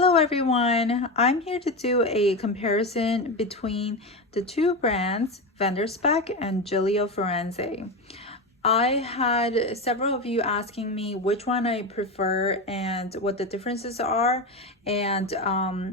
Hello everyone, I'm here to do a comparison between the two brands, Spek and Gillio Firenze. I had several of you asking me which one I prefer and what the differences are, and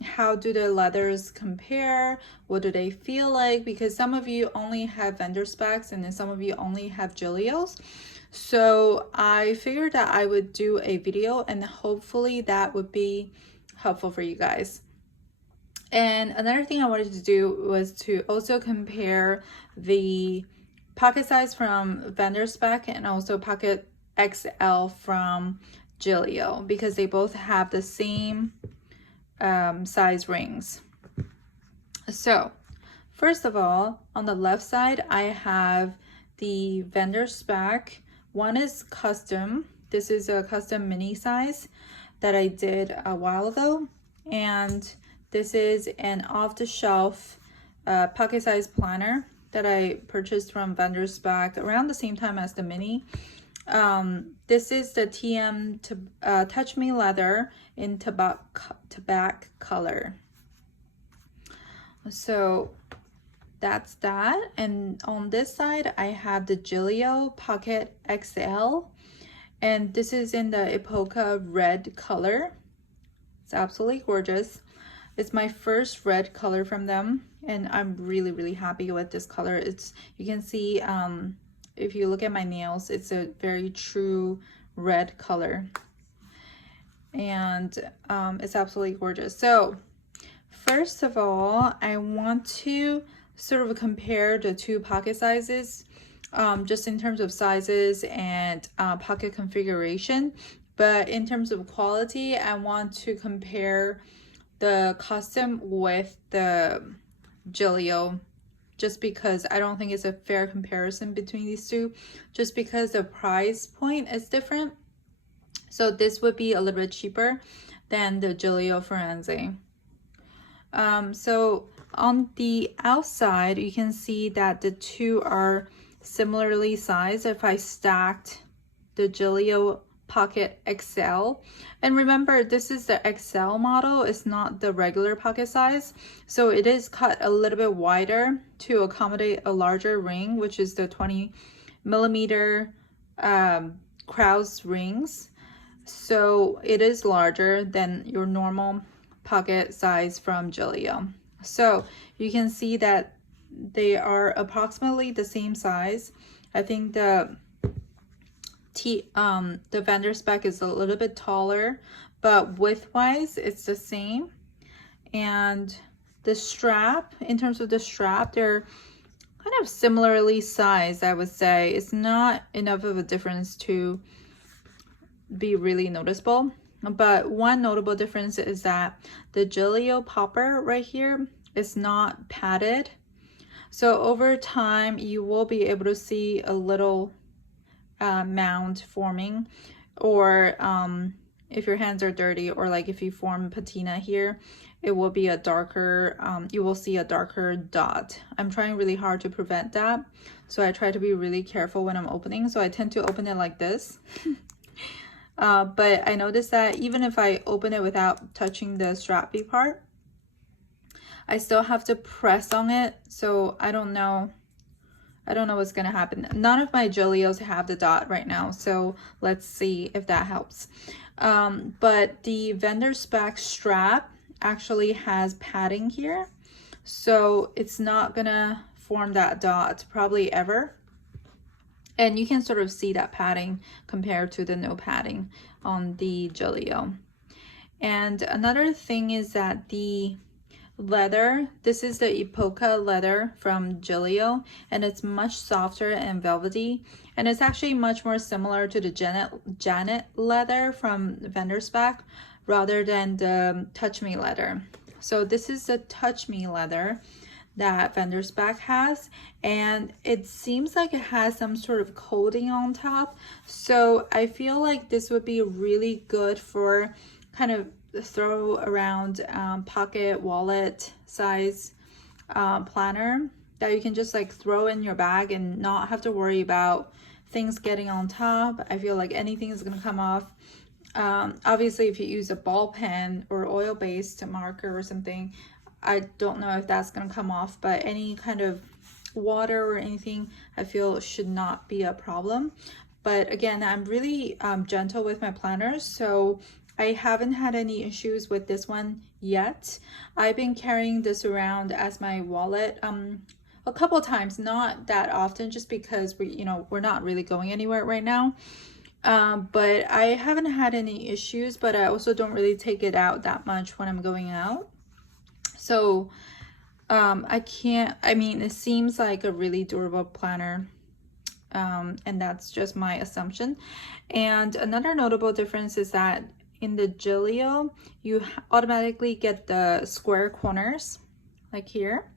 how do the leathers compare, what do they feel like, because some of you only have Specs and then some of you only have Gillios. So I figured that I would do a video and hopefully that would be helpful for you guys. And another thing I wanted to do was to also compare the pocket size from Spek and also pocket XL from Gillio, because they both have the same size rings. So first of all, on the left side I have the Spek. One is custom. This is a custom mini size that I did a while ago, and this is an off-the-shelf pocket size planner that I purchased from Spek around the same time as the mini. This is the TM Touch Me Leather in tobacco color. So that's that. And on this side I have the Gillio Pocket XL, and this is in the Epoca red color. It's absolutely gorgeous. It's my first red color from them, and I'm really happy with this color. It's, you can see if you look at my nails, it's a very true red color, and it's absolutely gorgeous. So first of all, I want to sort of compare the two pocket sizes, just in terms of sizes and pocket configuration. But in terms of quality, I want to compare the custom with the Gillio, just because I don't think it's a fair comparison between these two, just because the price point is different. So this would be a little bit cheaper than the Gillio Firenze. So on the outside, you can see that the two are similarly sized if I stacked the Gillio Pocket XL. And remember, this is the XL model, it's not the regular pocket size. So it is cut a little bit wider to accommodate a larger ring, which is the 20mm Krause rings. So it is larger than your normal pocket size from Gillio. So you can see that they are approximately the same size. I think the Spek is a little bit taller, but width-wise it's the same. And the strap, in terms of the strap, they're kind of similarly sized, I would say. It's not enough of a difference to be really noticeable. But one notable difference is that the Gillio popper right here is not padded. So over time, you will be able to see a little mound forming, or if your hands are dirty, or like if you form patina here, it will be a darker, you will see a darker dot. I'm trying really hard to prevent that. So I try to be really careful when I'm opening. So I tend to open it like this. But I noticed that even if I open it without touching the strappy part, I still have to press on it. So I don't know what's gonna happen. None of my Gillios have the dot right now, so let's see if that helps. But the Spek strap actually has padding here, so it's not gonna form that dot probably ever. And you can sort of see that padding compared to the no padding on the Gillio. And another thing is that the leather, this is the Epoca leather from Gillio, and it's much softer and velvety, and it's actually much more similar to the Janet leather from Spek rather than the Touch Me leather. So this is the Touch Me leather that Spek has, and it seems like it has some sort of coating on top. So I feel like this would be really good for kind of throw around pocket wallet size planner that you can just like throw in your bag and not have to worry about things getting on top. I feel like anything is gonna come off Obviously, if you use a ball pen or oil-based marker or something, I don't know if that's going to come off, but any kind of water or anything, I feel should not be a problem. But again, I'm really gentle with my planners, so I haven't had any issues with this one yet. I've been carrying this around as my wallet a couple times, not that often, just because we're not really going anywhere right now. But I haven't had any issues, but I also don't really take it out that much when I'm going out. So I mean, it seems like a really durable planner. And that's just my assumption. And another notable difference is that in the Gillio, you automatically get the square corners, like here.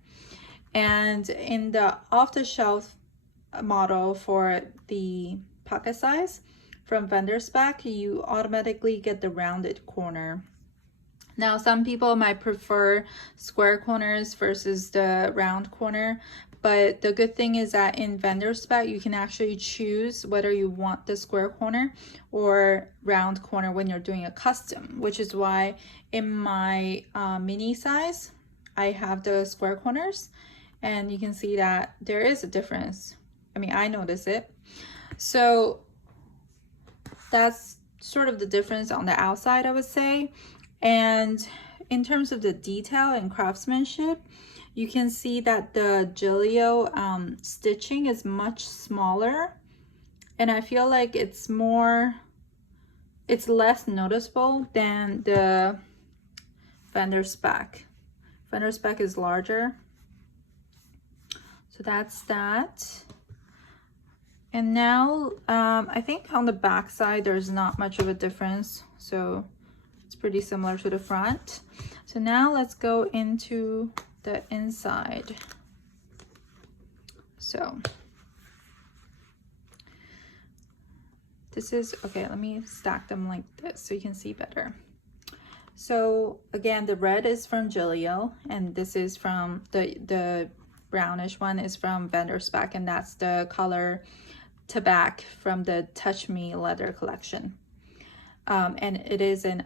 And in the off-the-shelf model for the pocket size from Vendor Spek, you automatically get the rounded corner. Now, some people might prefer square corners versus the round corner, but the good thing is that in Vendor Spek, you can actually choose whether you want the square corner or round corner when you're doing a custom, which is why in my mini size, I have the square corners, and you can see that there is a difference. I mean, I notice it. So that's sort of the difference on the outside, I would say. And in terms of the detail and craftsmanship, you can see that the Gillio stitching is much smaller, and I feel like it's less noticeable than the Vendor Spek. Vendor Spek is larger. So that's that. And now I think on the back side there's not much of a difference, so it's pretty similar to the front. So now let's go into the inside. So this is, okay, let me stack them like this so you can see better. So again, the red is from Gillio, and this is from the brownish one is from Vendor Spek, and that's the color Tobacco from the Touch Me leather collection. And it is an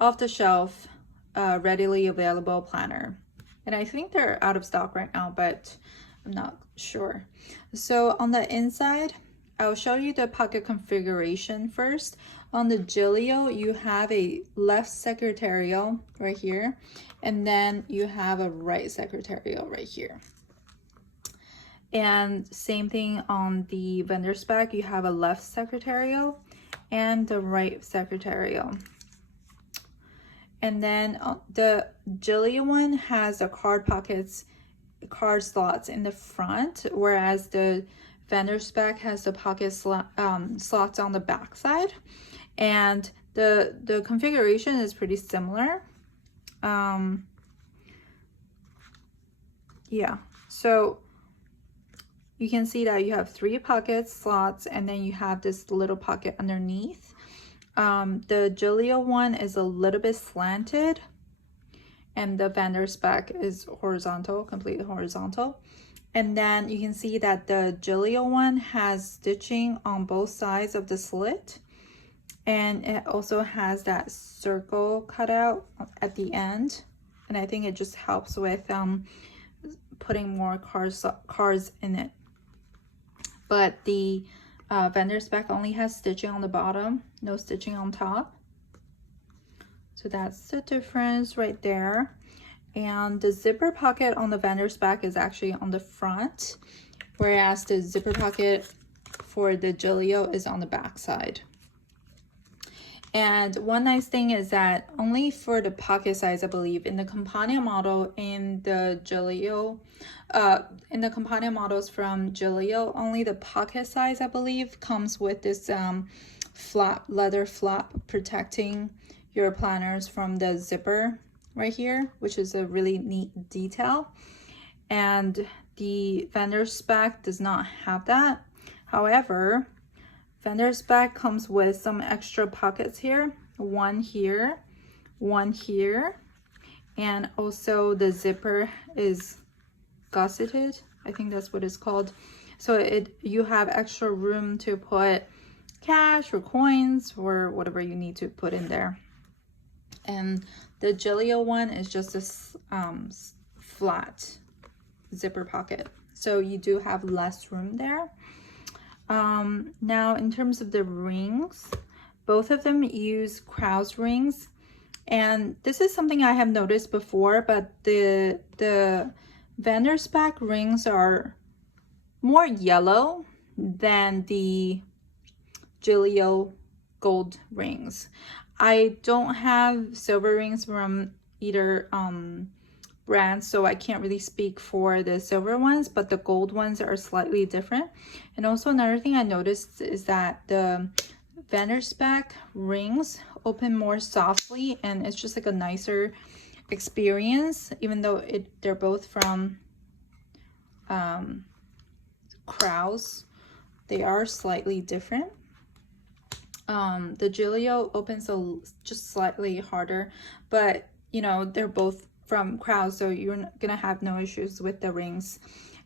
off-the-shelf readily available planner, and I think they're out of stock right now, but I'm not sure. So on the inside, I'll show you the pocket configuration first. On the Gillio, you have a left secretarial right here, and then you have a right secretarial right here. And same thing on the Vendor Spek, you have a left secretarial and the right secretarial. And then the Gillio one has the card pockets, card slots in the front, whereas the Vendor Spek has the pocket slots on the back side. And the configuration is pretty similar. Yeah, so you can see that you have 3 pocket slots, and then you have this little pocket underneath. The Gillio one is a little bit slanted, and the Vendor Spek is horizontal, completely horizontal. And then you can see that the Gillio one has stitching on both sides of the slit, and it also has that circle cut out at the end, and I think it just helps with putting more cards in it. But the Vendor Spek only has stitching on the bottom, no stitching on top. So that's the difference right there. And the zipper pocket on the Vendor Spek is actually on the front, whereas the zipper pocket for the Gillio is on the back side. And one nice thing is that only for the pocket size, I believe, in the Compagna model in the Gillio, in the Compagna models from Gillio, only the pocket size, I believe, comes with this leather flap protecting your planners from the zipper right here, which is a really neat detail. And the Vendor Spek does not have that. However, Vendor Spek comes with some extra pockets here, one here, and also the zipper is gusseted. I think that's what it's called. So you have extra room to put cash or coins or whatever you need to put in there. And the Gillio one is just this flat zipper pocket, so you do have less room there. Now in terms of the rings, both of them use Krause rings, and this is something I have noticed before, but the Van der Spek rings are more yellow than the Gillio gold rings. I don't have silver rings from either brand, so I can't really speak for the silver ones, but the gold ones are slightly different. And also another thing I noticed is that the Van der Spek rings open more softly, and it's just like a nicer experience, even though they're both from Krause. They are slightly different. The Gillio opens just slightly harder, but you know, they're both from Krause, so you're gonna have no issues with the rings.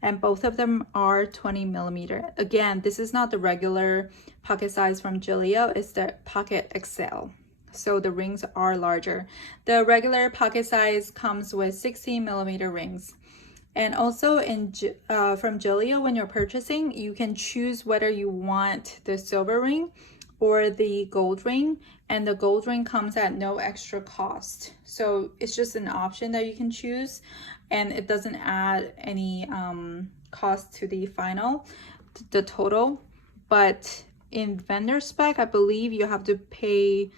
And both of them are 20 millimeter. Again, this is not the regular pocket size from Gillio, it's the Pocket XL. So the rings are larger. The regular pocket size comes with 16 millimeter rings. And also from Gillio, when you're purchasing, you can choose whether you want the silver ring or the gold ring, and the gold ring comes at no extra cost. So it's just an option that you can choose, and it doesn't add any cost to the total. But in Van der Spek, I believe you have to pay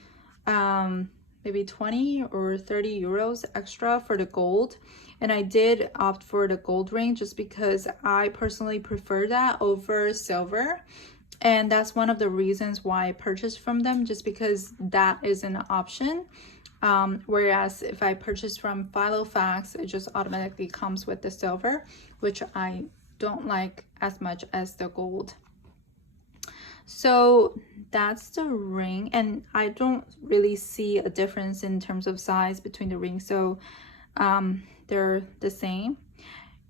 maybe 20 or 30 euros extra for the gold. And I did opt for the gold ring just because I personally prefer that over silver. And that's one of the reasons why I purchased from them, just because that is an option. Whereas if I purchase from Filofax, it just automatically comes with the silver, which I don't like as much as the gold. So that's the ring, and I don't really see a difference in terms of size between the rings, so they're the same.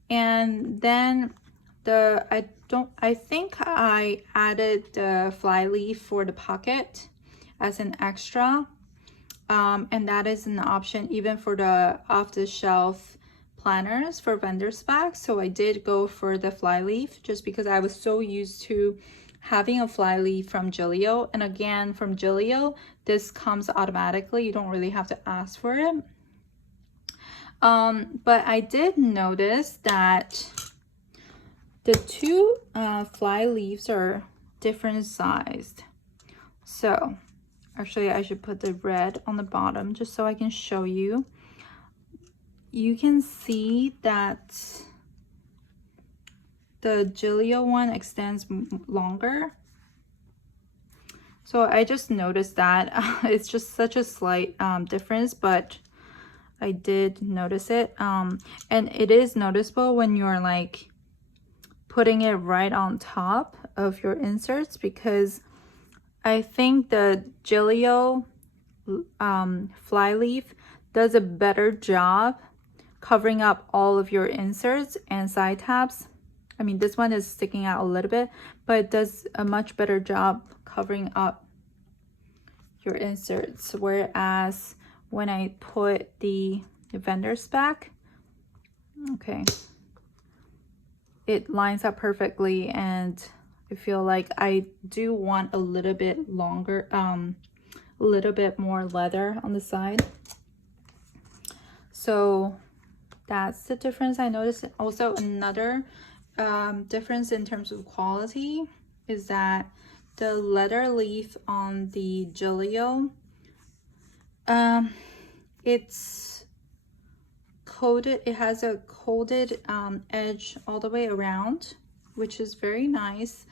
And then I think I added the fly leaf for the pocket as an extra, and that is an option even for the off-the-shelf planners for Van der Spek. So I did go for the fly leaf just because I was so used to having a fly leaf from Gillio. And again, from Gillio, this comes automatically, you don't really have to ask for it. But I did notice that the two fly leaves are different sized. So actually I should put the red on the bottom just so I can show you. You can see that the Gillio one extends longer. So I just noticed that. It's just such a slight difference, but I did notice it. And it is noticeable when you're like putting it right on top of your inserts, because I think the Gillio fly leaf does a better job covering up all of your inserts and side tabs. I mean, this one is sticking out a little bit, but it does a much better job covering up your inserts. Whereas when I put the Van der Spek, okay, it lines up perfectly, and I feel like I do want a little bit longer, a little bit more leather on the side. So that's the difference I noticed. Also, another difference in terms of quality is that the leather leaf on the Gillio, it's coated, it has a coated edge all the way around, which is very nice.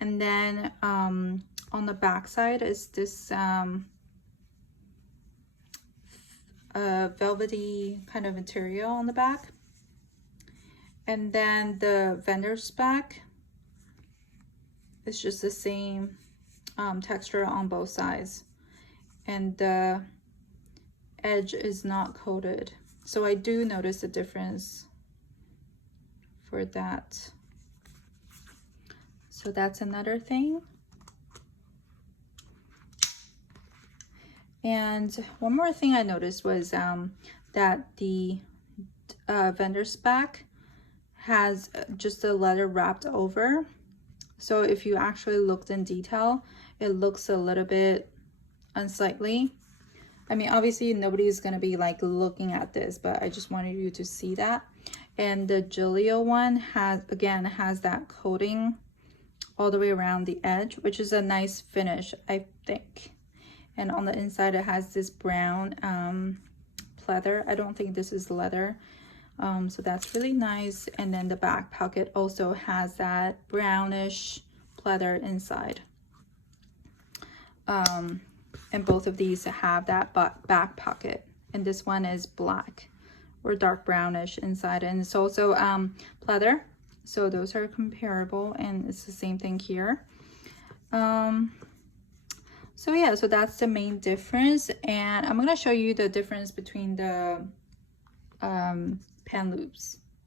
And then on the back side is this velvety kind of material on the back. And then the Van der Spek is just the same texture on both sides, and the edge is not coated. So I do notice a difference for that. So that's another thing. And one more thing I noticed was that the vendor spec has just a leather wrapped over. So if you actually looked in detail, it looks a little bit unsightly. I mean, obviously nobody's gonna be like looking at this, but I just wanted you to see that. And the Gillio one has that coating all the way around the edge, which is a nice finish, I think. And on the inside it has this brown pleather. I don't think this is leather, so that's really nice. And then the back pocket also has that brownish pleather inside. And both of these have that back pocket, and this one is black or dark brownish inside, and it's also pleather, so those are comparable, and it's the same thing here. So yeah, so that's the main difference, and I'm gonna show you the difference between the pen loops.